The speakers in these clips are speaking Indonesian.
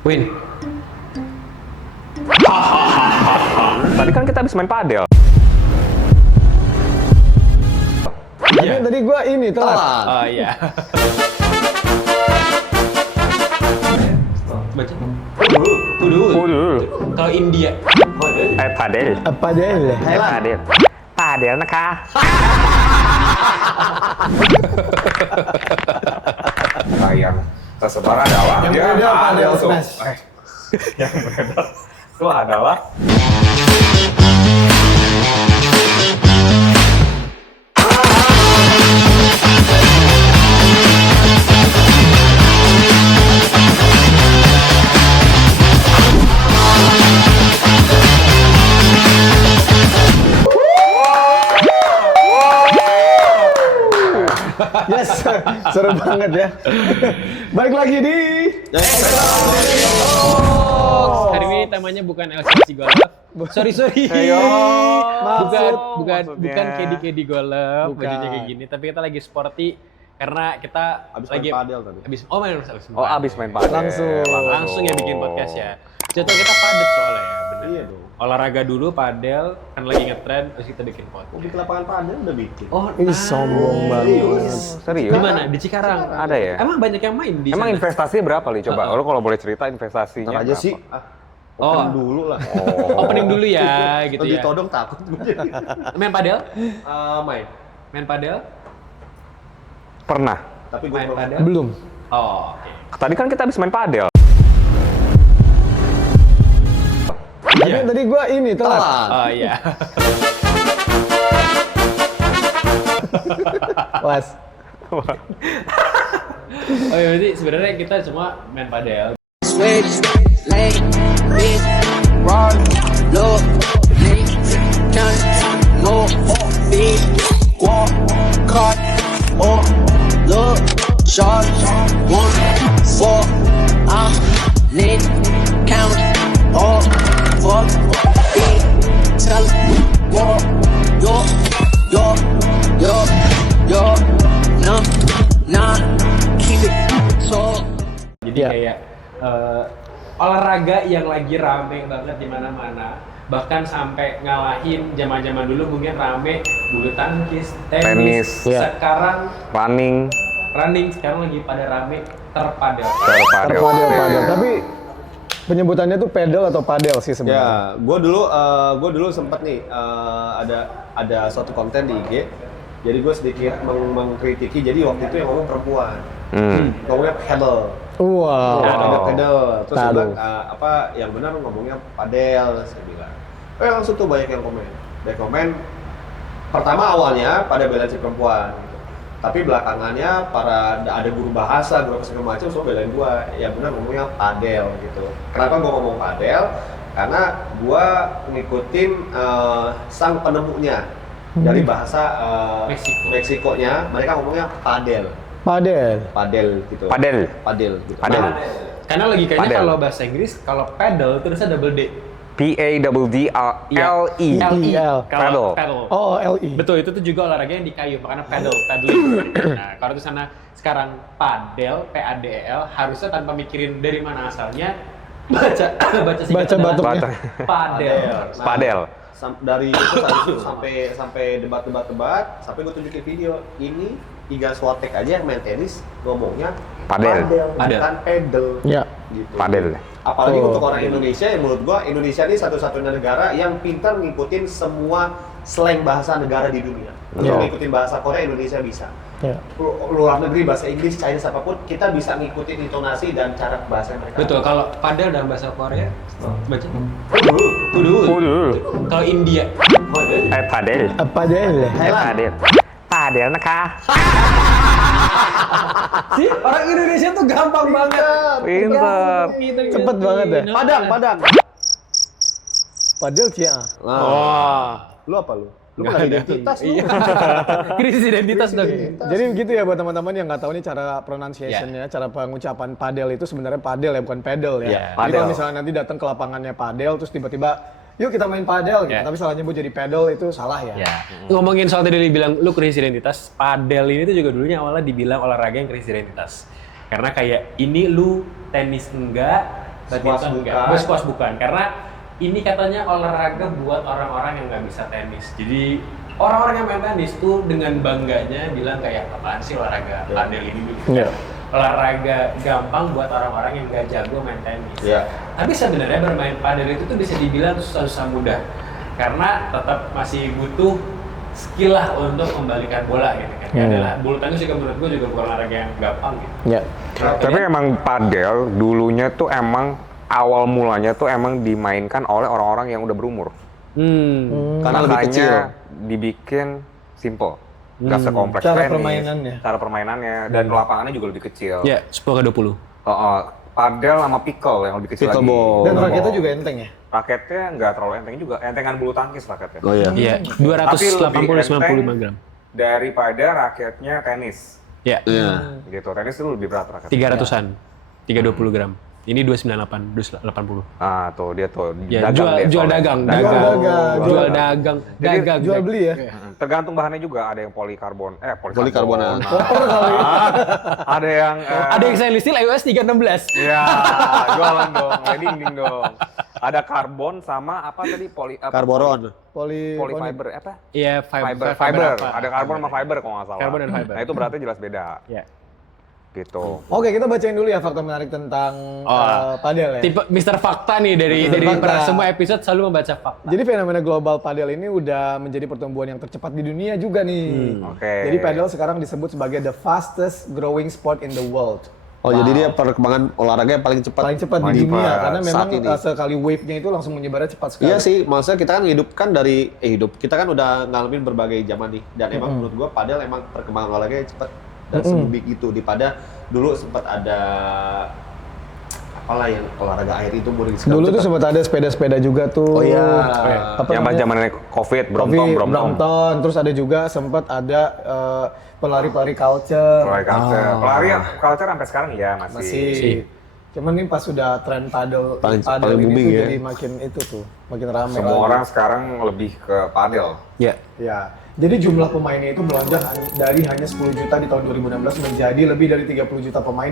Win. Tadi kan kita habis main padel. Tadi gua ini telat. Oh iya. Baca. Pudul. Kalau India. Padel. Padel. Padel. Padel นะคะ yang tersebar adalah Yang beredar padel smash. Yang beredar itu adalah Yes, seru banget ya. Balik lagi di Hari ini temanya bukan LCC Golf. Sorry. Bukan KD Golf. Bukan. Bajunya kayak gini, tapi kita lagi sporty karena kita Abis lagi main padel tadi. abis main padel. Langsung ya bikin podcast ya. Contoh kita padet soalnya ya, bener. Iya dong. Olahraga dulu padel, kan lagi ngetren, terus kita bikin podcast. Di lapangan padel udah bikin. Oh, Ini sombong banget. Serius? di mana? Di Cikarang. Ada ya? Emang banyak yang main di Emang sana? investasinya berapa li? Coba, lo kalau boleh cerita investasinya Ntar aja berapa? sih. Oh, Dulu lah. opening dulu ya, gitu ya. Ditodong takut. Main padel? Main padel? Pernah. Tapi Main padel? belum. Oh, oke. Tadi kan kita habis main padel. Tadi gua ini telat. Oh iya. Was. Oh iya, berarti sebenarnya kita semua main padel. Switch, lane, bitch, roll, look, link, turn, no, beat, walk, cut, or, look, shot, 1, 4, I'm lit, count, or, fuck, beat, tell, walk, yo, nah, keep it, so. Jadi kayak olahraga yang lagi rame banget di mana-mana, bahkan sampai ngalahin zaman-zaman dulu mungkin rame bulu tangkis, tenis. Tenis. Sekarang Running. sekarang lagi pada rame terpadel. Padel. Tapi penyebutannya tuh pedal atau padel sih sebenarnya. Ya, gue dulu sempet nih ada suatu konten di IG. Jadi gue sedikit mengkritiki. Jadi waktu itu yang ngomong perempuan, ngomongnya pedal. Wow. Ada pedal. Terus gue Taduh. bilang yang benar ngomongnya padel. Saya bilang. Langsung tuh banyak yang komen. Pertama awalnya pada belain si perempuan. Gitu. Tapi belakangannya ada guru bahasa, guru apa segala macam, semua belain gue. Yang benar ngomongnya padel gitu. Kenapa gue ngomong padel? Karena gue ngikutin sang penemunya dari bahasa Meksikonya, mereka ngomongnya padel gitu. Padel gitu. Padel. Karena logikanya Padel. kalau bahasa Inggris, kalau paddle terusnya double D. P-A-D-D-L-E. Kalau Paddle. paddle. Oh, LI. Betul, itu tuh juga olahraga yang di kayu, makanya paddling. Nah, kalau di sana sekarang padel, P-A-D-E-L, harusnya tanpa mikirin dari mana asalnya, baca Baca batuknya. padel. Nah, Padel. Dari itu sampai debat sampai gue tunjukin video ini Iga Swiatek aja yang main tenis ngomongnya Padel. bukan pedal Ya. gitu. Padel. Apalagi Oh. untuk orang Indonesia, yang menurut gua Indonesia ini satu-satunya negara yang pintar ngikutin semua slang bahasa negara di dunia. Lu Ya. ngikutin bahasa Korea, Indonesia bisa. Ya. Luar negeri, bahasa Inggris, Chinese apapun, kita bisa ngikutin intonasi dan cara bahasa mereka. Betul, kalau padel dalam bahasa Korea, baca. Pudul. Kalau India, Padel. Padel. Padel. Padel นะคะ sih orang Indonesia tuh gampang banget. Pinter. Cepet banget ya. Padang. Padel cia. Lu apa lu? Lu kan identitas lu. Iya. Krisis identitas dong. Jadi begitu ya buat teman-teman yang nggak tahu nih cara pronunciation-nya, cara pengucapan padel itu sebenarnya padel ya, bukan pedal ya. Iya, Jadi kalau padel. misalnya nanti datang ke lapangannya padel terus tiba-tiba yuk kita main padel gitu, Iya. tapi salah nyebut jadi pedal itu salah ya. Ya. Ngomongin soal tadi bilang lu krisis identitas, padel ini tuh juga dulunya awalnya dibilang olahraga yang krisis identitas. Karena kayak ini lu tenis enggak, badminton bukan. enggak, squash bukan, karena ini katanya olahraga buat orang-orang yang nggak bisa tenis. Jadi orang-orang yang main tenis tuh dengan bangganya bilang kayak apaan sih olahraga padel ini gitu. Iya. Olahraga gampang buat orang-orang yang nggak jago main tenis. Iya. Tapi sebenarnya bermain padel itu tuh bisa dibilang susah-susah mudah karena tetap masih butuh skill lah untuk membalikan bola gitu kan. Adalah bulu tangkis juga menurut gue juga bukan olahraga yang gampang gitu. Ya. Tapi emang padel dulunya tuh emang awal mulanya tuh emang dimainkan oleh orang-orang yang udah berumur. Karena lebih kecil. Dibikin simple. Gak sekompleks Cara tenis. permainannya. Cara permainannya dan lapangannya juga lebih kecil. Ya, 10-20. Padel sama pickle yang lebih kecil Pickleball. lagi. Dan raketnya juga enteng ya? Raketnya nggak terlalu enteng juga, entengan bulu tangkis raketnya. Oh iya. Iya, Tapi lebih 280-95 gram. daripada raketnya tenis. Ya, Iya. Gitu, tenis itu lebih berat raketnya. 300-an. 320 gram. Ini 298, 280. Ah, tuh dia tuh Ya, dagang dia jual soalnya. dagang. Jual dagang. Jadi Jual beli ya? Tergantung bahannya juga, ada yang polikarbon, Polikarbonat. ada yang Ada yang saya listil iOS 316. ya, jualan dong, dinding dong. Ada karbon sama apa tadi Karboron. polyfiber apa? Iya, Fiber. apa? Ada karbon sama fiber kalau nggak salah. Karbon dan fiber. Nah, itu berarti jelas beda. Ya. Gitu. Oke, kita bacain dulu ya fakta menarik tentang padel ya. Tipe Mr. Fakta nih dari Fakta. semua episode selalu membaca fakta. Jadi fenomena global padel ini udah menjadi pertumbuhan yang tercepat di dunia juga nih. Oke. Jadi padel sekarang disebut sebagai the fastest growing sport in the world. Oh, jadi dia perkembangan olahraga yang paling cepat. Paling cepat di Paling dunia cepat karena memang saat ini. sekali wave-nya itu langsung menyebarnya cepat sekali. Iya sih, maksudnya kita kan kita kan udah ngalamin berbagai zaman nih. Dan emang menurut gua padel emang perkembangan olahraganya cepat dan sebig itu daripada dulu sempat ada apalah yang olahraga air itu murid Dulu tuh sempat ada sepeda-sepeda juga tuh. Oh iya. Apa Yang pas namanya? zamannya Covid, Brompton. Brompton. Terus ada juga sempat ada pelari-pelari culture. Pelari culture sampai sekarang ya masih. Cuman nih pas sudah tren padel Paling ini booming tuh ya. jadi makin itu tuh, makin ramai. Semua lagi. orang sekarang lebih ke padel. Ya. Ya. Jadi jumlah pemainnya itu melonjak dari hanya 10 juta di tahun 2016 menjadi lebih dari 30 juta pemain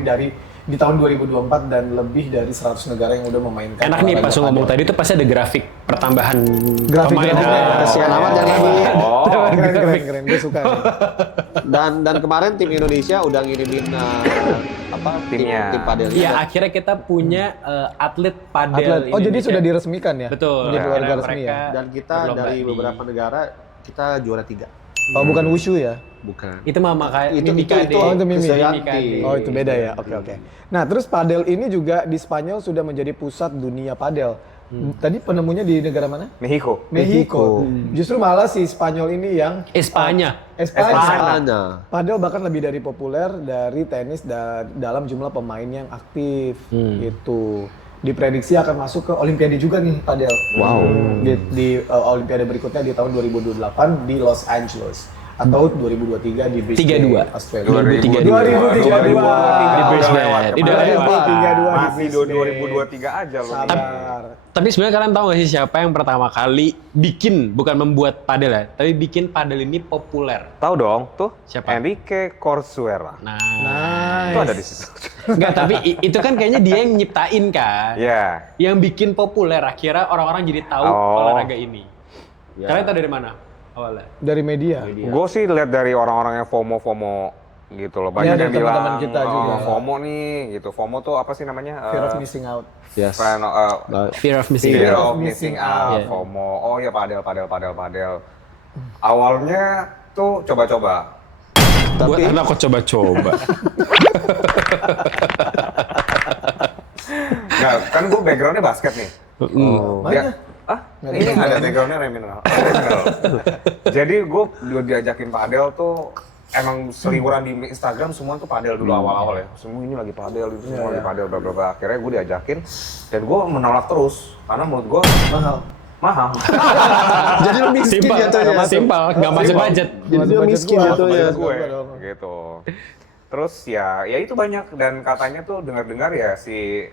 di tahun 2024 dan lebih dari 100 negara yang udah memainkan. Enak nih pas olahraga lu ngomong padel. tadi tuh pasti ada grafik pertambahan Grafik-grafiknya pemain. ya. Kasihan amat yang ini. Oh. Keren, gue suka. nih. Dan kemarin tim Indonesia udah ngirimin Timnya. tim padel. Iya, akhirnya kita punya atlet padel Atlet. Oh, jadi Indonesia. sudah diresmikan ya? Betul. Menjadi Akhirnya warga resmi mereka ya? Dan kita berlomba dari di- beberapa negara kita juara 3. Oh, bukan wushu ya? Bukan. Itu mama kayak Itu- Mimikade. itu- Oh, itu Mimi. Krisdayanti. Oh, itu beda ya. Oke. Nah, terus padel ini juga di Spanyol sudah menjadi pusat dunia padel. Tadi penemunya di negara mana? Mexico. Mexico. Justru malah si Spanyol ini yang Espanya. Espanya. Padel bahkan lebih dari populer dari tenis dalam jumlah pemain yang aktif gitu. Diprediksi akan masuk ke Olimpiade juga nih padel. Wow. Di Olimpiade berikutnya di tahun 2028 di Los Angeles atau 2023 di Brisbane, 32. Australia. 2032. 2032 Di Brisbane. lewat. Udah lewat. 2032 di Masih Brisbane. 2023 aja loh. Sabar. Tapi sebenarnya kalian tahu nggak sih siapa yang pertama kali bukan membuat padel ya, tapi bikin padel ini populer. Tahu dong, tuh. Siapa? Enrique Corsuera. Nah, Itu ada di situ. enggak, tapi itu kan kayaknya dia yang nyiptain kan. Ya. Yang bikin populer akhirnya orang-orang jadi tahu Oh. olahraga ini. Kalian tahu dari mana awalnya? Dari media. Gue sih lihat dari orang-orang yang FOMO gitu loh. Banyak Iya, yang dari bilang teman-teman kita juga. FOMO nih gitu. FOMO tuh apa sih namanya? Fear of missing out. Yes. Fear of missing Fear out. of missing out, Iya. FOMO. Oh ya padel. Awalnya tuh coba-coba. Buat anak kok coba-coba. Nah, kan gue backgroundnya basket nih. Mana? Ini ada backgroundnya Reminal. Jadi gue diajakin padel tuh emang seliburan di Instagram semua tuh padel dulu awal-awal ya. Semua ini lagi padel, itu semua lagi padel, bla bla bla. Akhirnya gue diajakin dan gue menolak terus karena menurut gue mahal. Jadi lu miskin Simpel, jatuhnya. simpel, nggak masuk budget. Jadi dia miskin jatuhnya. gue gitu. Terus ya itu banyak dan katanya tuh dengar-dengar ya si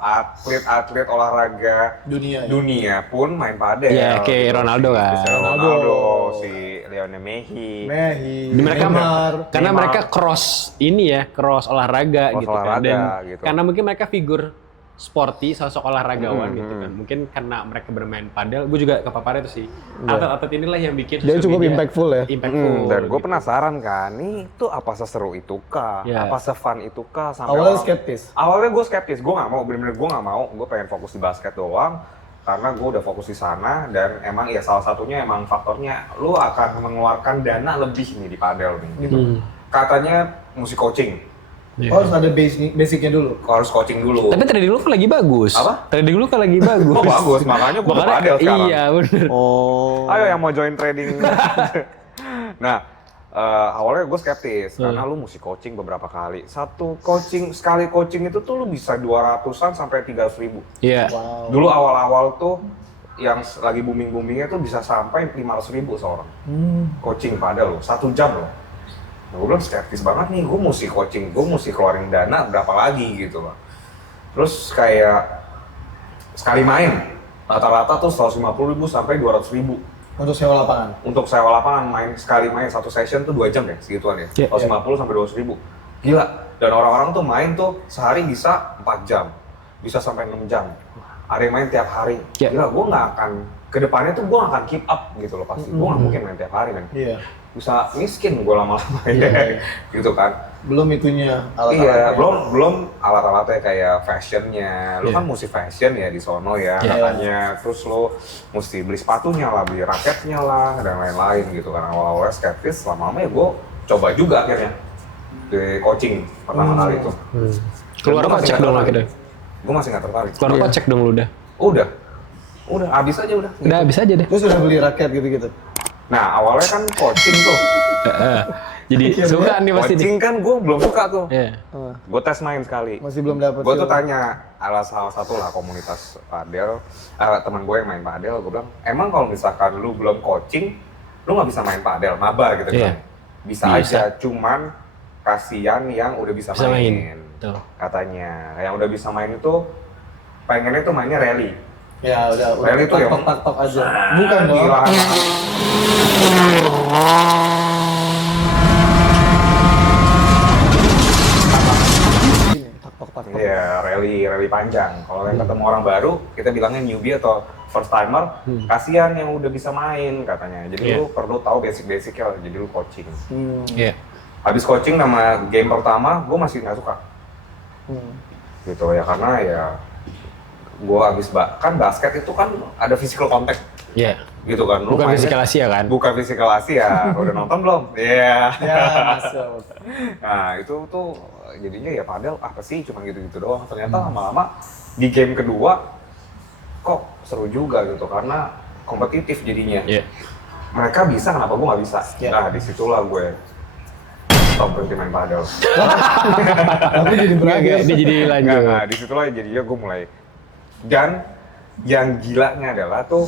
atlet-atlet olahraga dunia pun main padel. Iya, kayak Ronaldo kan. Cristiano Ronaldo, si Lionel Messi. Karena mereka cross olahraga Cross gitu kan. olahraga, Dan gitu. karena mungkin mereka figur sporty, sosok olahragawan gitu kan. Mungkin karena mereka bermain padel, gue juga kepaparnya itu sih. Atlet-atlet inilah yang bikin Dia sosial cukup media impactful ya. Impactful. Dan gue gitu. penasaran kan, nih itu apa seseru itu kah? Iya. Apa se-fun itu kah? Sampai Awalnya orang- skeptis. Awalnya gue skeptis, gue nggak mau, bener-bener gue nggak mau. Gue pengen fokus di basket doang, karena gue udah fokus di sana. Dan emang ya salah satunya emang faktornya, lu akan mengeluarkan dana lebih nih di padel nih. Gitu. Katanya mesti coaching, Iya. Harus ada basicnya dulu. harus coaching dulu. Tapi trading lu kan lagi bagus. Apa? Trading lu kan lagi bagus. Oh bagus, makanya gue Makanya, padel sekarang. iya bener. Oh. Ayo yang mau join trading. Nah, awalnya gue skeptis karena lu mesti coaching beberapa kali. Sekali coaching itu tuh lu bisa 200-an sampai 300.000. Iya. Wow. Dulu awal-awal tuh yang lagi booming-boomingnya tuh bisa sampai 500.000 seorang. Coaching padel lo, 1 jam loh. Nah, gue bilang skeptis banget nih, gue mesti coaching, gue mesti keluarin dana berapa lagi gitu loh. Terus kayak sekali main, rata-rata tuh 150.000 sampai 200.000. Untuk sewa lapangan. Untuk sewa lapangan, sekali main satu session tuh 2 jam ya, segituan ya. Iya. 150 sampai 200.000. Gila. Dan orang-orang tuh main tuh sehari bisa 4 jam, bisa sampai 6 jam. Ada yang main tiap hari. Iya. Gila, gue nggak akan, kedepannya tuh gue akan keep up gitu loh pasti. Gue nggak mungkin main tiap hari men. Iya. Bisa miskin gue lama-lama Iya. gitu kan. Belum itunya Iya, alat-alatnya. belum alat-alatnya kayak fashionnya. Lu Iya. kan mesti fashion ya di sono ya Iya. katanya. Terus lu mesti beli sepatunya lah, beli raketnya lah dan lain-lain gitu kan. Awal-awalnya skeptis, lama-lama ya gue coba juga akhirnya di coaching pertama kali itu. Keluar kocek dong akhirnya. Gue masih nggak tertarik. Keluar kocek dong lu udah. Udah, habis aja udah. Udah bisa aja deh. Terus udah beli raket gitu-gitu. Nah awalnya kan coaching tuh. Jadi Iya, suka nih pasti nih. Coaching kan gue belum suka tuh. Iya. Gue tes main sekali. Masih belum dapet. Gue tuh feel. tanya salah satu lah komunitas padel, teman gue yang main padel, gue bilang, emang kalau misalkan lu belum coaching, lu nggak bisa main padel, mabar gitu Iya. kan? Bisa Bisa. aja, cuman kasihan yang udah bisa, Bisa main. main. Tuh. Katanya, yang udah bisa main itu pengennya tuh mainnya rally. Ya udah. Rally tuh yang tak aja. Bukan dong. gila. Tak. Iya, rally panjang. Kalau yang ketemu orang baru, kita bilangnya newbie atau first timer, kasihan yang udah bisa main katanya. Jadi Iya. lu perlu tahu basic-basicnya lah, jadi lu coaching. Iya. Habis coaching nama game pertama, gue masih nggak suka. Gitu ya, karena ya gue kan basket itu kan ada physical contact Iya. gitu kan. Lu Bukan mainnya- fisikal Asia kan? Bukan physical Asia. Udah nonton belum? Iya. Ya masuk. Nah itu tuh jadinya ya padel apa sih cuma gitu-gitu doang. Ternyata lama-lama di game kedua kok seru juga gitu karena kompetitif jadinya. Iya. Mereka bisa, kenapa gue nggak bisa? Iya. Nah disitulah gue stop berhenti main padel. Tapi jadi beragam. Ini jadi lanjut. Nggak, disitulah jadinya gue mulai. Dan yang gilanya adalah tuh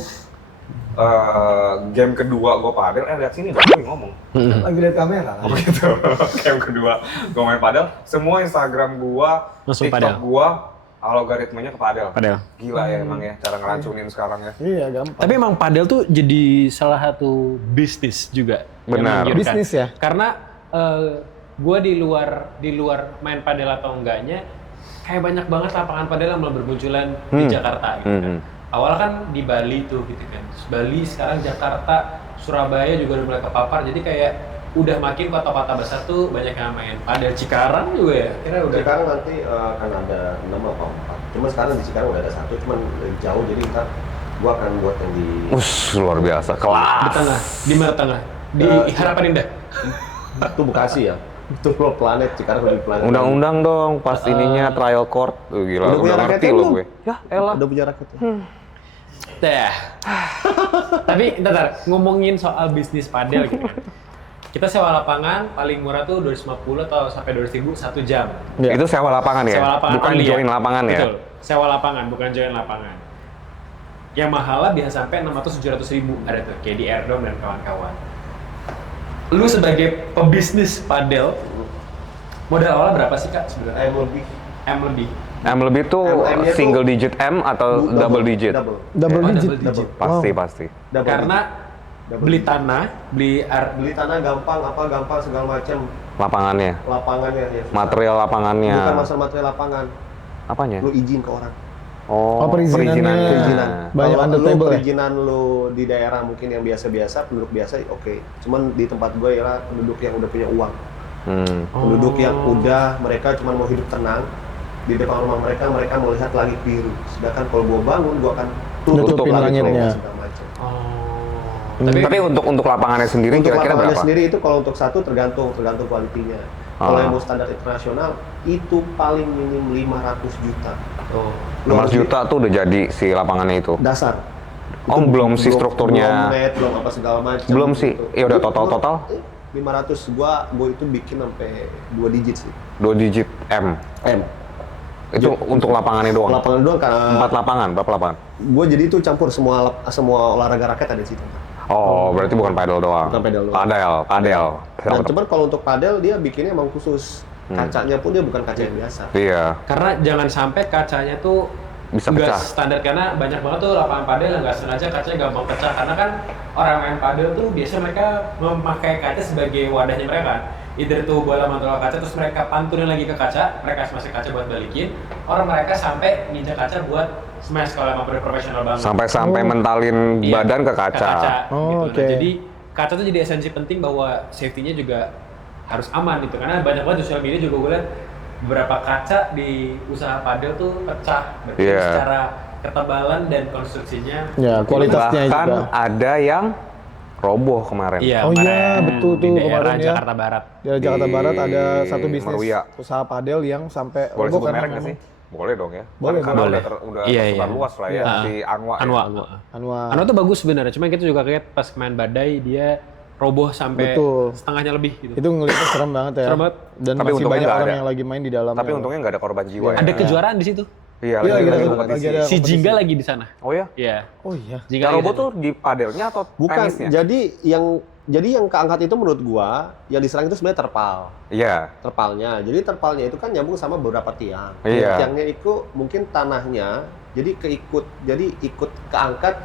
game kedua gue padel, lihat sini dong, gue ngomong. Lagi lihat kamera kan. Gitu. Game kedua gue main padel, semua Instagram gua, Langsung TikTok padel. gua, algoritmanya ke padel. Padel. Gila ya emang ya cara ngeracunin sekarang ya. Iya gampang. Tapi emang padel tuh jadi salah satu bisnis juga. yang Benar. menggiurkan. Bisnis ya? Karena gue di luar main padel atau enggaknya, kayak banyak banget lapangan padel yang mulai bermunculan di Jakarta gitu kan. Awal kan di Bali tuh gitu kan. Bali, sekarang Jakarta, Surabaya juga udah mulai kepapar. Jadi kayak udah makin kota-kota besar tuh banyak yang main padel. Cikarang juga ya, kira udah. Cikarang nanti akan ada 6 apa 4. Cuma sekarang di Cikarang udah ada 1, cuman lebih jauh jadi ntar gua akan buat yang di Luar biasa, Di kelas. tengah, di mana tengah? Di Harapan Indah. itu Bekasi ya. Itu lo planet Cikarang lebih planet. Undang-undang dong pas ininya trial court. Gila, Udah punya udah ngerti raketnya lo belum? gue. Ya elah. Udah punya raket. Dah. Tapi ntar ngomongin soal bisnis padel gitu. Kita sewa lapangan paling murah tuh 250 atau sampai 200.000 1 jam. Itu sewa lapangan ya? Sewa lapangan Bukan only join lapangan ya? Betul. Sewa lapangan bukan join lapangan. Yang mahal lah bisa sampai 600-700.000 ada tuh kayak di Airdome dan kawan-kawan. Lu sebagai pebisnis padel modal awalnya berapa sih Kak sebenarnya? lebih. M lebih. M lebih tuh M-nya tuh single digit M atau double digit? Double. Double Oh, digit. double digit. Pasti. Double Karena Double beli digit. tanah, beli tanah gampang segala macam Lapangannya, lapangannya ya. material lapangannya. Bukan masalah material lapangan. Apanya? Lu izin ke orang. Oh, perizinannya. Perizinan. Banyak Kalau under lu table ya? perizinan lu di daerah mungkin yang biasa-biasa, penduduk biasa, oke. Cuman di tempat gue ya penduduk yang udah punya uang. Penduduk yang udah mereka cuma mau hidup tenang. Di depan rumah mereka melihat langit biru. Sedangkan kalau gua bangun, gua akan Tutupin langit langitnya. segala macam. Tapi untuk lapangannya sendiri Untuk kira-kira lapangannya berapa? sendiri itu kalau untuk satu tergantung kualitinya. Kalau yang mau standar internasional itu paling minim 500 juta. 500 juta tuh udah jadi si lapangannya itu. Dasar. Oh, Itu belum si strukturnya. Belum net, belum apa segala macam. Belum sih. gitu. Ya udah total. 500 gua itu bikin sampai 2 digit sih. 2 digit M. Itu untuk lapangannya doang. Lapangan doang kan. 4 lapangan, berapa lapangan? Gua jadi itu campur semua olahraga raket ada di situ. Oh, berarti bukan padel doang. Bukan padel doang. Padel. Dan cuman kalau untuk padel dia bikinnya emang khusus. Kacanya pun dia bukan kaca yang biasa. Iya. Karena jangan sampai kacanya tuh Bisa nggak pecah. standar, karena banyak banget tuh lapangan padel yang nggak sengaja kacanya gampang pecah, karena kan orang main padel tuh biasanya mereka memakai kaca sebagai wadahnya mereka. Either tuh bola mantul kaca terus mereka pantunin lagi ke kaca, mereka masih kaca buat balikin, orang mereka sampai nginjak kaca buat smash kalau emang profesional banget. Sampai mentalin Iya, badan ke kaca. Oh, gitu. oke. Nah, jadi kaca tuh jadi esensi penting bahwa safety-nya juga harus aman gitu. Karena banyak banget di sosial media juga gue lihat beberapa kaca di usaha padel tuh pecah. Berarti Iya. secara ketebalan dan konstruksinya. Ya, kualitasnya Bahkan juga. ada yang roboh kemarin. Iya, Oh iya, kemarin betul di tuh daerah kemarin ya. Jakarta Barat. Di Jakarta Di Barat ada satu bisnis Meruya. usaha padel yang sampai Boleh roboh sebut karena merek nggak sih? memang Boleh dong ya. Boleh, Karena boleh. udah Iya, tersebar iya. luas lah ya Iya. di Anwa. Anwa. Anwar. Anwa tuh bagus sebenarnya, cuma kita juga kaget pas main badai dia roboh sampai Betul. setengahnya lebih gitu. Itu ngeliatnya serem banget ya. Serem banget. Dan Tapi masih untungnya banyak nggak orang ada. yang lagi main di dalam. Tapi untungnya nggak ada korban jiwa ya. Ada kejuaraan di situ. Iya, Iya, lagi lagi kompetisi. ada Si kompetisi. Jingga lagi di sana. Oh ya? Iya. Oh iya. Jingga Yang lagi roboh di sana. tuh di padelnya atau Bukan. tenisnya? Jadi yang keangkat itu menurut gua yang diserang itu sebenarnya terpal. Iya. Terpalnya. Jadi terpalnya itu kan nyambung sama beberapa tiang. Iya. Tiangnya itu mungkin tanahnya jadi ikut keangkat,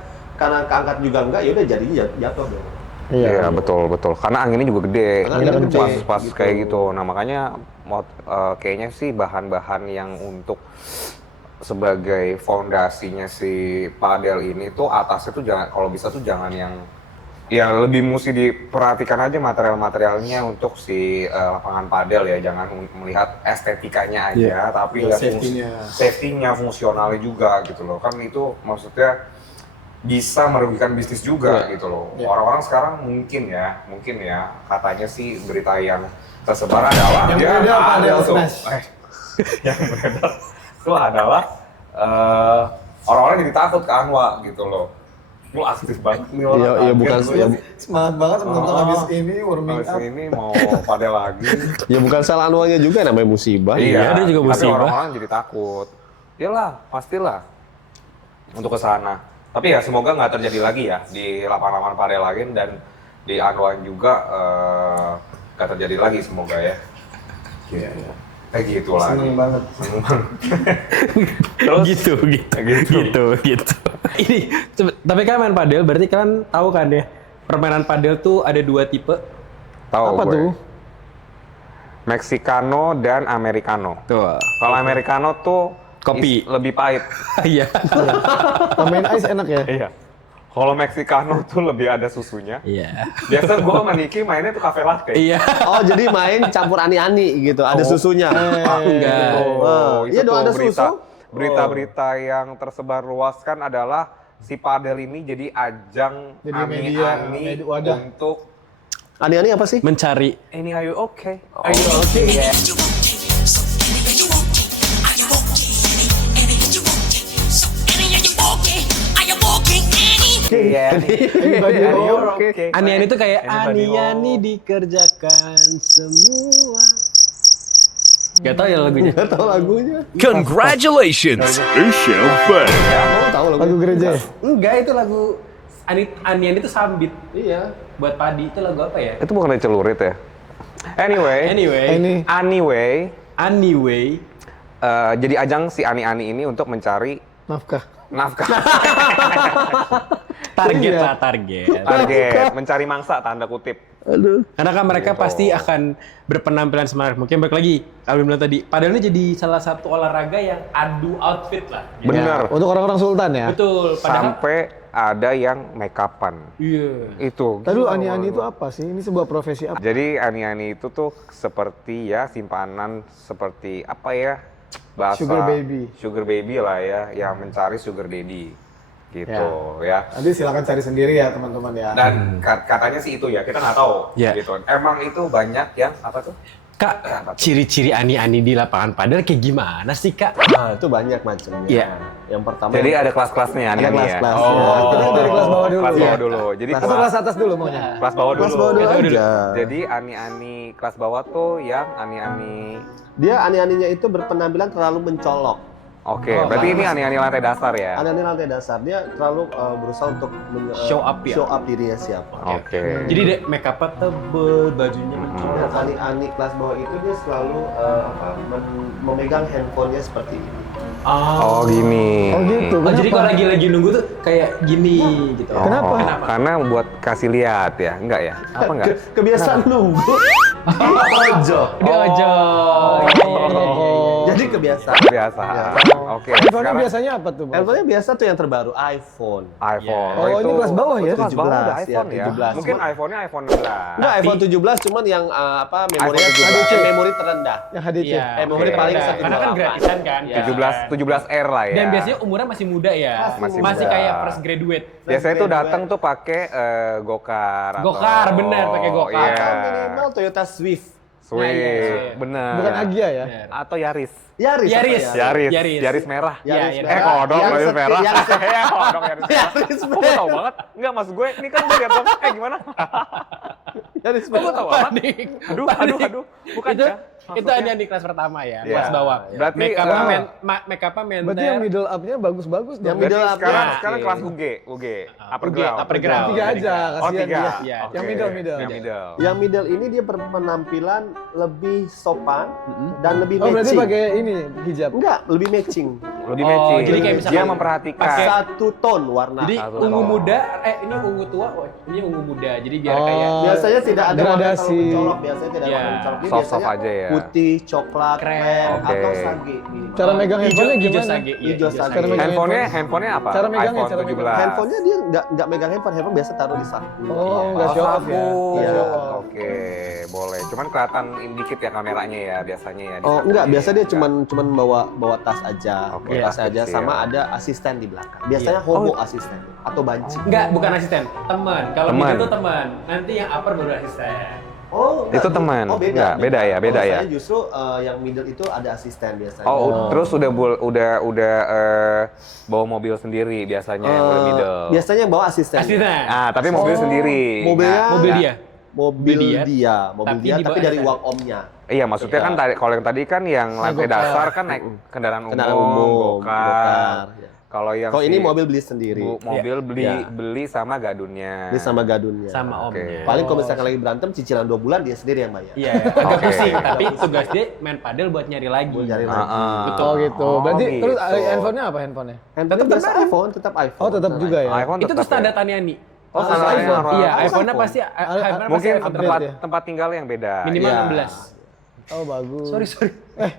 karena keangkat juga enggak ya udah jadinya jatuh dong. Iya, betul. Karena anginnya juga gede. Karena anginnya gede, Pas gitu. kayak gitu. Nah, makanya kayaknya sih bahan-bahan yang untuk sebagai fondasinya si padel ini tuh atasnya tuh jangan, kalau bisa tuh jangan yang ya lebih mesti diperhatikan aja material-materialnya untuk si lapangan padel ya, jangan melihat estetikanya aja, tapi Ya, lihat safety-nya, fungsionalnya juga gitu loh. Kan itu maksudnya bisa merugikan bisnis juga gitu loh. Ya. Orang-orang sekarang mungkin ya katanya sih berita yang tersebar adalah Yang dia beredar padel padel tuh. smash. Yang beredar itu adalah orang-orang jadi takut ke Anwa gitu loh. Lu aktif banget nih orang. Iya, bukan Kaget ya, gua. Semangat banget teman-teman Oh. habis ini warming Habis up. ini mau padel lagi. ya bukan salah anuannya juga, namanya musibah. Iya, dia juga tapi musibah. orang-orang jadi takut. Iyalah, pastilah untuk ke sana. Tapi ya semoga nggak terjadi lagi ya di lapangan-lapangan padel lagi, dan di Anwan juga nggak terjadi lagi semoga ya. Iya. Kayak gitu lah. Seneng banget. Seneng banget. Terus gitu. Ini tapi kan main padel berarti kan tahu kan ya, permainan padel tuh ada 2 tipe. Tahu Apa gue. tuh? Mexicano dan Americano. Tuh. Kalau Americano tuh Kopi. lebih pahit. Iya. Tambahin ice enak ya? Iya. Kalau Mexicano tuh lebih ada susunya. Iya. Biasa gue sama Niki mainnya tuh cafe latte. Iya. Oh, jadi main campur ani-ani gitu, ada susunya. Enggak. Oh, Iya dong, ada susu. Berita-berita yang tersebar luas kan adalah si padel ini jadi ajang Jadi media wadah. untuk Ani-ani apa sih? Mencari. ini are you okay? Are you okay? Iya. Anybody okay? Ani-ani itu kayak Anybody ani-ani home? dikerjakan semua. Gak tau ya lagunya. Gak tau lagunya. Congratulations, Michelle Bay. Kamu tahu lagu? Lagu gereja ya? Enggak, itu lagu Ani-ani itu sambit. Iya. Buat padi itu lagu apa ya? Itu bukan dari celurit ya? Anyway, Ini Anyway, jadi ajang si ani-ani ini untuk mencari nafkah. nafkah. target Iya. lah target. Target, mencari mangsa tanda kutip. Karena kan mereka pasti akan berpenampilan semenarik mungkin. Balik lagi, Alvin bilang tadi, padahal ini jadi salah satu olahraga yang adu outfit lah. Gitu. Bener. Untuk orang-orang sultan ya. Betul. Padahal, Sampai ada yang make upan. iya. Itu. Tadi lu ani-ani itu apa sih? Ini sebuah profesi apa? Jadi ani-ani itu tuh seperti ya simpanan seperti apa ya? Bahasa Sugar baby. Sugar baby lah ya, yang mencari sugar daddy. Gitu ya. Nanti silakan cari sendiri ya teman-teman ya. Dan katanya sih itu ya, kita nggak tahu Ya. gitu. Emang itu banyak yang apa tuh? Kak, ciri-ciri ani-ani di lapangan padel kayak gimana sih, Kak? Nah, itu banyak macamnya. Iya. Yang pertama Jadi ada kelas-kelasnya ani-ani ya. kelas-kelasnya. Kita dari kelas bawah dulu. Kelas ya. bawah dulu. Jadi Atau kelas atas dulu maunya? kelas bawah dulu. kelas bawah dulu Kelas bawah dulu. aja. Jadi ani-ani kelas bawah tuh yang ani-ani. Dia ani-aninya itu berpenampilan terlalu mencolok. Oke, berarti ini ani-ani lantai dasar ya. Ani-ani lantai dasar dia terlalu berusaha untuk Show up ya? show up dirinya siapa. Oke. Jadi deh, make up tebel, bajunya mencolok. Dan ani-ani kelas bawah itu dia selalu memegang handphonenya seperti ini. Oh gini. Oh gitu. Oh, jadi kalau lagi nunggu tuh kayak gini gitu. Oh, Kenapa? Karena buat kasih lihat ya, enggak ya? Apa enggak? Kebiasaan nunggu. Ojo. Dia aja. Jadi kebiasaan. Kebiasaan. Oke. Handphone Sekarang biasanya apa tuh, Bang? Handphonenya biasa tuh yang terbaru iPhone. iPhone. Oh, ini kelas bawah ya? Itu kelas bawah ada 17, iPhone ya, ya. 17. Mungkin iPhone-nya iPhone 11. Enggak, iPhone 17 cuman yang memorinya iPhone 17. memori terendah. Yang HDC. Iya. memori Oke. paling Karena 128. kan gratisan kan. Iya. 17R lah ya. Dan biasanya umurnya masih muda ya. Masih Masih muda. kayak fresh graduate. Biasanya tuh datang tuh pakai Gokar atau Gokar, bener, pakai Gokar. Iya. Atau minimal Toyota Swift. Swift, Nah, iya. bener. Bukan Agia ya? Bener. Atau Yaris. Yaris. Yaris. apa Yaris merah. Iya, Yaris iya. Kodok Yaris Yaris setir, merah. Yaris Ya, kodok Yaris merah. Yaris Kok gue tau banget? Enggak, maksud gue, ini kan gue liat dong. Gimana? Yaris Kok gue tau banget? Panik. Aduh. Bukan itu, ya? itu hanya di kelas pertama ya, Iya. kelas bawah. Berarti, Make up ah. make up Berarti yang middle up-nya bagus-bagus dong. Yang middle Berarti up-nya. sekarang kelas UG, upper ground. upper ground. 3 aja, Oh, kasihan 3. dia. Iya. Yang middle. Yang middle. Yang middle ini dia berpenampilan lebih sopan dan lebih Oh, berarti matching. pakai ini hijab. Enggak, lebih matching. Lebih Oh, matching. jadi kayak misalkan dia memperhatikan. pakai- Satu tone warna. Jadi Satu ungu tone. muda, ini ungu tua, ini ungu muda. Jadi biar Oh. kayak Biasanya tidak ada warna Gradasi. terlalu mencolok, biasanya tidak ada Iya. warna mencolok. Dia Soft-soft biasanya aja ya. Putih, coklat, Krem. krem, Oke. atau sage. Gini. Cara megang handphonenya hijau gimana? sage, iya, Hijau sage. Cara megang Handphonenya apa? Cara megangnya, iPhone cara 17. Handphonenya dia nggak megang handphone biasa taruh di saku. Oh, nggak show off ya? Iya. Show off. Oke, boleh. Cuman kelihatan dikit ya kameranya ya biasanya ya. di Oh samping. enggak, biasa dia cuman bawa tas aja, Oke, bawa tas tas aja, kecil. sama ada asisten di belakang. Biasanya hobo asisten atau banci. enggak, bukan asisten, teman. Kalau Teman. gitu tuh teman. Nanti yang upper baru asisten. Oh, Itu teman. Enggak, beda ya, beda Kalau ya. Saya justru yang middle itu ada asisten biasanya. Oh, terus udah bawa mobil sendiri biasanya yang udah middle. Biasanya yang bawa asisten. Asisten. Ah, tapi mobil sendiri. Mobilnya Mobil dia. mobil Dia. dia, mobil Tapi dia, dibawa tapi dari asisten. uang omnya. Iya, maksudnya kan tadi kalau yang tadi kan yang lantai Gokar. dasar kan naik kendaraan umum, Kendaraan umum, Gokar. ya. Kalau yang Kalau ini si mobil beli sendiri, mobil Iya. beli sama gadunnya. beli sama gadunnya. Sama Oke. omnya. Paling kalau misalkan lagi berantem cicilan 2 bulan dia sendiri yang bayar. Iya, agak Oke. pusing. Tapi tugas dia main padel buat nyari lagi. Buat nyari lagi. Betul. Oh gitu. Berarti gitu. terus handphonenya apa handphonenya? Handphone Tetap biasa iPhone, tetap iPhone. Oh, tetap juga ya. iPhone Itu tuh tetap standar ya? Taniani. Oh, standar iPhone. iPhone. Iya, Harus iPhone-nya iPhone. pasti iPhone-nya Mungkin pasti iPhone. tempat ya? tempat tinggal yang beda. Minimal Iya. 16. Oh bagus. Sorry.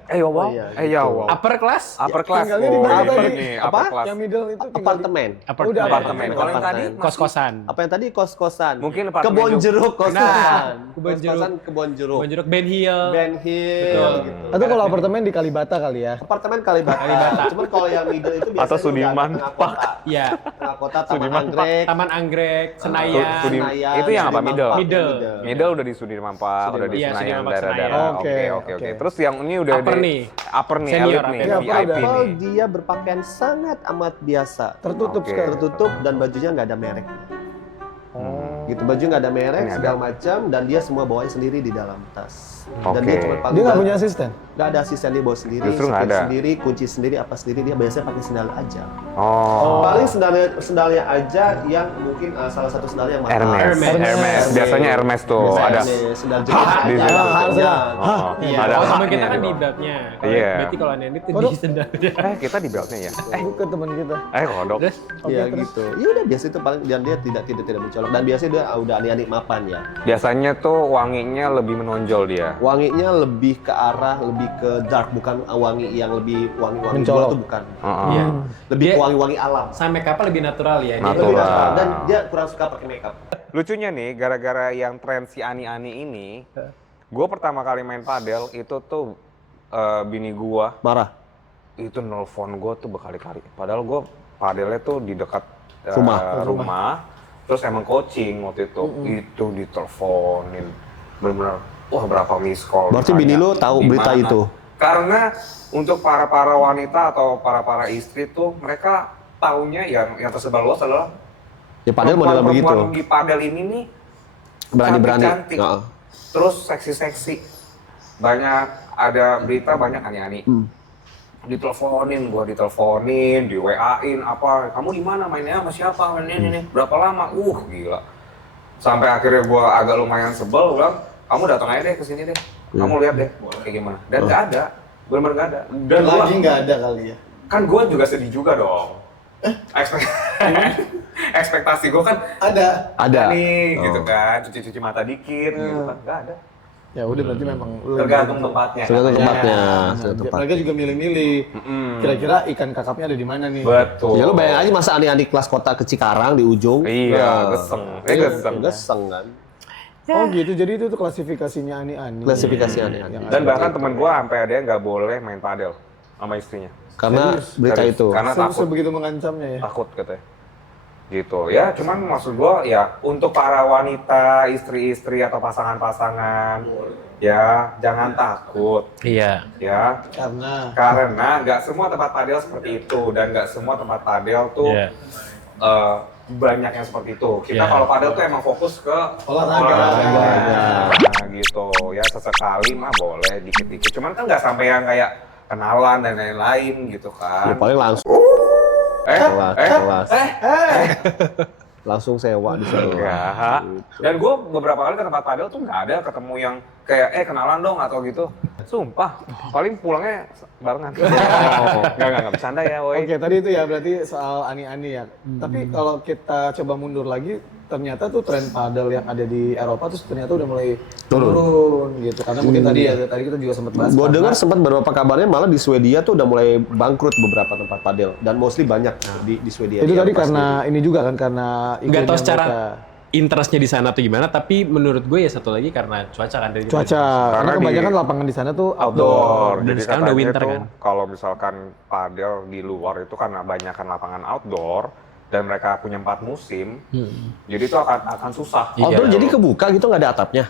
Eh, wow. Oh, iya, Ya, gitu. wow. Upper class? Upper class. tinggalnya di Oh, mana upper tadi? nih, Apa? upper class. Yang middle itu tinggal di- Apartemen. Udah Apartemen. Kalau yang tadi Kos-kosan. Apa yang tadi kos-kosan? Mungkin apartemen Kebon juga. jeruk kos-kosan. Nah, kebon jeruk. Kos-kosan kebon jeruk. Banjuruk Ben Hill. Ben Hill Betul. gitu. Atau kalau apartemen di Kalibata kali ya. Apartemen Kalibata. Cuman kalau yang middle itu biasanya Atau Sudirman udah tengah kota. Iya. Tengah kota, Taman Sudirman Anggrek. Taman Anggrek, Senayan. Senayan, Itu yang apa? Sudirman Middle? Park, Middle. Middle udah di Sudirman Park, udah di Iya, Senayan, Sudirman Park, daerah-daerah. Senayan. Oke, Oke, oke. oke. Terus yang ini udah Upper di nih. upper nih, Senior, elit nih, upper. VIP Kalau nih. dia berpakaian sangat amat biasa, Tertutup Oke. sekali. tertutup dan bajunya nggak ada merek. Gitu, baju nggak ada merek, Ini ada. segala macam, dan dia semua bawanya sendiri di dalam tas. Dan Oke. dia cuma Dia nggak punya asisten. nggak ada asisten, dia bawa sendiri, Justru nggak setir ada. sendiri, kunci sendiri, apa sendiri, dia biasanya pakai sendal aja. Oh. Paling sendalnya aja yang mungkin salah satu sendal yang mahal. Hermes. Biasanya Hermes tuh Biasanya ada. Hermes, sendal jepit. di Ya, situ. harusnya. Oh, Iya. ada Kalau teman haknya kita kan tuh. di beltnya. Iya. Berarti kalau Nenek tuh Kodok. di sendalnya. Kita di beltnya ya. Bukan teman kita. Kodok. Terus Iya gitu. Ya udah biasa itu paling, dan dia tidak mencolok, dan biasanya dia udah ani-ani mapan ya. Biasanya tuh wanginya lebih menonjol dia. Wanginya lebih ke arah lebih ke dark, bukan wangi yang lebih wangi-wangi Mencolok. gua tuh bukan. Iya. Lebih Dia- ke wangi-wangi alam. Sama make up lebih natural ya. Dia Natural. lebih natural. Dan dia kurang suka pakai makeup. Lucunya nih, gara-gara yang tren si Ani-Ani ini, gue pertama kali main padel itu tuh bini gua Marah. itu nelfon gue tuh berkali-kali. Padahal gue padelnya tuh di dekat rumah. Terus emang coaching waktu itu diteleponin. Bener-bener, wah berapa miss call. Berarti ditanya, bini lu tahu "Di berita mana?" itu? Karena untuk para wanita atau para istri tuh mereka taunya yang tersebar luas adalah Ya padahal model begitu. perempuan di padel ini nih Berani-berani. cantik-cantik. Heeh. Terus seksi-seksi. Banyak ada berita banyak ani-ani. Diteleponin, gua diteleponin, di WA-in apa, kamu di mana mainnya sama siapa, ini berapa lama, gila. Sampai akhirnya gua agak lumayan sebel, gua bilang, kamu datang aja deh ke sini deh, kamu lihat deh, kayak gimana. Dan nggak ada, benar-benar nggak ada. Dan gua, Lagi nggak ada kali ya. kan gua juga sedih juga dong. Ekspektasi gua kan Ada. nih, gitu kan, cuci-cuci mata dikit, gitu kan, nggak ada. Ya udah berarti memang Tergantung tempatnya. Tergantung katanya. tempatnya. Nah, tergantung tempat. mereka juga milih-milih. Kira-kira ikan kakapnya ada di mana nih? Betul. Ya lu bayangin aja masa ani-ani kelas kota ke Cikarang di ujung. Iya, geseng. Geseng. Geseng kan. Oh gitu, jadi itu tuh klasifikasinya ani-ani. Klasifikasi ani-ani. Yang Dan ada. bahkan temen gue sampai ada yang nggak boleh main padel sama istrinya. Karena berita Serius. itu. Karena takut, Sebegitu mengancamnya ya. takut katanya. Gitu ya, cuman maksud gue ya untuk para wanita, istri-istri atau pasangan-pasangan, ya jangan takut, Iya. ya. Karena nggak semua tempat padel seperti itu dan nggak semua tempat padel tuh Iya. banyak yang seperti itu. Kita Iya. kalau padel tuh emang fokus ke Olahraga. Nah, gitu ya, sesekali mah boleh dikit-dikit. Cuman kan nggak sampai yang kayak kenalan dan lain-lain gitu Ya, kan. paling langsung kelas. Langsung sewa di sana. Enggak. Dan gue beberapa kali ke tempat padel tuh nggak ada ketemu yang kayak kenalan dong atau gitu. Sumpah, paling pulangnya barengan. Enggak bercanda ya, woi. Oke, tadi itu ya berarti soal ani-ani ya. Tapi kalau kita coba mundur lagi, ternyata tuh tren padel yang ada di Eropa tuh ternyata udah mulai turun gitu. Karena mungkin tadi kita juga sempat bahas. Gue karena- dengar sempat beberapa kabarnya malah di Swedia tuh udah mulai bangkrut beberapa tempat padel dan mostly banyak di Swedia. itu di tadi Eropa karena ini juga kan karena Nggak iklimnya tahu secara mereka. interestnya di sana atau gimana, tapi menurut gue ya satu lagi karena cuaca kan dari Cuaca, karena Karena kebanyakan di- lapangan di sana tuh Outdoor. Dan Jadi sekarang udah katanya winter tuh kan. kalau misalkan padel di luar itu karena banyakkan lapangan outdoor dan mereka punya 4 musim, jadi itu akan susah. Iya. Outdoor jadi kebuka gitu nggak ada atapnya.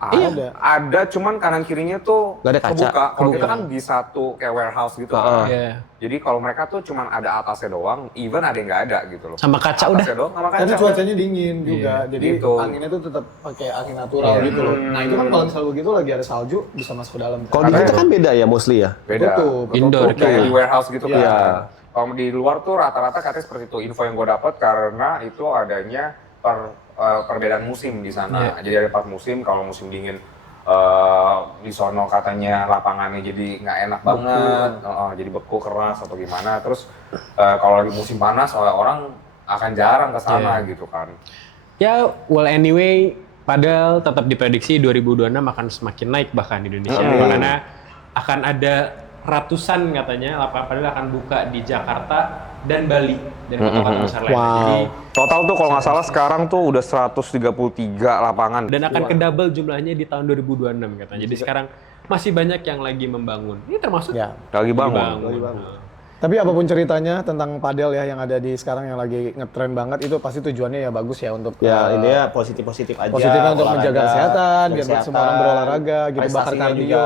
Ada, cuman kanan kirinya tuh Nggak ada kaca. kebuka. Kalau kita Kebuka. kan di satu kayak warehouse gitu Ah, kan. Iya. Jadi kalau mereka tuh cuman ada atasnya doang, even ada yang nggak ada gitu loh. Sama kaca udah. Atasnya doang sama kaca. Karena cuacanya dingin juga, jadi Gitu. anginnya tuh tetap pakai angin natural gitu loh. Nah itu kan kalau misalnya begitu lagi ada salju bisa masuk ke dalam. Kalau di kita kan beda ya mostly ya. Beda. Betul. Indoor Kayak kayak. di warehouse gitu Iya. kan. Kalau di luar tuh rata-rata katanya seperti itu. Info yang gue dapat karena itu adanya perbedaan musim di sana. Jadi ada 4 musim. Kalau musim dingin di sono katanya lapangannya jadi nggak enak banget, jadi beku keras atau gimana. Terus kalau lagi musim panas orang akan jarang ke sana gitu kan. Ya, well anyway, padahal tetap diprediksi 2026 akan semakin naik bahkan di Indonesia. Karena akan ada ratusan katanya lapangan padel akan buka di Jakarta dan Bali dan kota-kota besar lainnya. Jadi Total tuh kalau nggak salah sekarang tuh udah 133 lapangan. dan akan kedouble jumlahnya di tahun 2026 katanya. Jadi sekarang masih banyak yang lagi membangun. Ini termasuk Ya. Lagi bangun. Tapi apapun ceritanya tentang padel ya yang ada di sekarang yang lagi ngetren banget itu pasti tujuannya ya bagus ya untuk Ya ini ya positif-positif aja. positifnya untuk menjaga olahraga, kesehatan, biar semua orang berolahraga, gitu, bakar prestasinya kardio. juga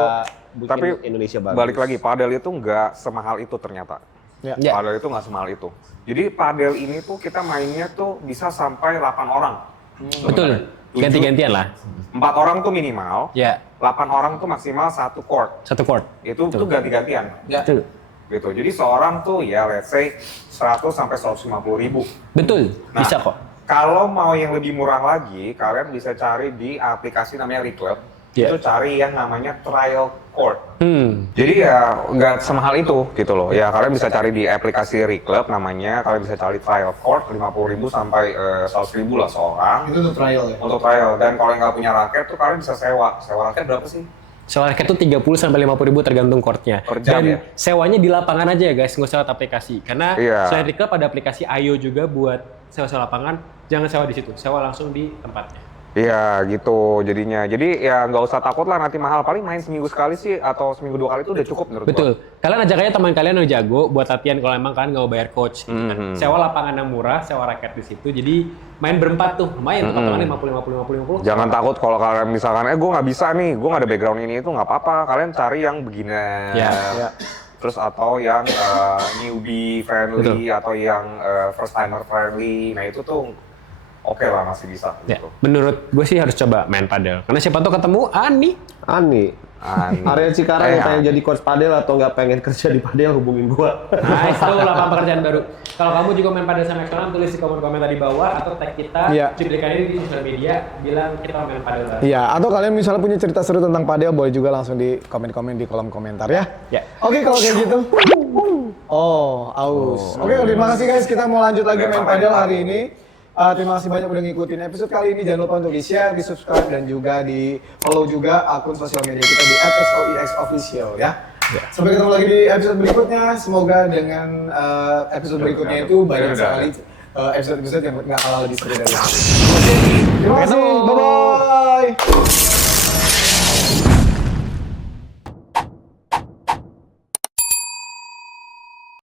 bikin Tapi Indonesia bagus. balik lagi, padel itu nggak semahal itu ternyata. Ya. Padel itu nggak semahal itu. Jadi padel ini tuh kita mainnya tuh bisa sampai 8 orang. betul. Ganti-gantian lah. 4 orang tuh minimal, Ya, 8 orang tuh maksimal 1 court. satu court. Itu tuh ganti-gantian. Betul. Gitu. Jadi seorang tuh ya let's say 100 sampai 150 ribu. Betul. Nah, Bisa kok. Kalau mau yang lebih murah lagi, kalian bisa cari di aplikasi namanya Reclub. itu cari yang namanya trial court. Jadi ya nggak semahal itu gitu loh. Ya kalian bisa cari di aplikasi Reclub namanya, kalian bisa cari trial court 50.000 sampai 100.000 lah seorang. Itu untuk trial ya? Untuk trial, dan kalau nggak punya raket tuh kalian bisa sewa. Sewa raket berapa sih? Sewa raket tuh 30 sampai 50.000 tergantung courtnya. Per jam Dan ya? sewanya di lapangan aja ya guys, nggak usah lewat aplikasi. Karena Iya. selain Reclub ada aplikasi Ayo juga buat sewa-sewa lapangan. Jangan sewa di situ, sewa langsung di tempatnya. Iya gitu jadinya. Jadi ya nggak usah takut lah nanti mahal. Paling main seminggu sekali sih atau seminggu 2 kali itu udah cukup menurut Betul. gua. Kalian ajak aja teman kalian yang jago buat latihan kalau emang kalian nggak mau bayar coach. Gitu kan. Sewa lapangan yang murah, sewa raket di situ. Jadi main berempat tuh, lumayan potongannya 50. Jangan takut kalau kalian misalkan gue nggak bisa nih, gue nggak ada background ini itu nggak apa-apa. Kalian cari yang beginner. Ya. Terus atau yang newbie friendly atau yang first timer friendly. Nah itu tuh oke lah masih bisa. Ya, Gitu. menurut gue sih harus coba main padel. Karena siapa tahu ketemu Ani. Ani. Area Cikarang yang pengen jadi coach padel atau nggak pengen kerja di padel hubungin gua. Nah, itu lapangan pekerjaan baru. Kalau kamu juga main padel sama Exolam, tulis di komentar di bawah atau tag kita, Iya. cuplikan ini di sosial media, bilang kita main padel bareng. Iya, atau kalian misalnya punya cerita seru tentang padel, boleh juga langsung di komen-komen di kolom komentar ya. Ya. Oke, kalau kayak gitu. Oh, aus. Oke, terima kasih guys. Kita mau lanjut lagi main padel hari ini. Terima kasih banyak udah ngikutin episode kali ini. Jangan lupa untuk di-share, di-subscribe, dan juga di-follow juga akun sosial media kita di @soexofficial ya. Sampai ketemu lagi di episode berikutnya. Semoga dengan episode berikutnya itu banyak sekali episode-episode yang nggak kalah lebih seru dari ini. Terima kasih. Bye-bye.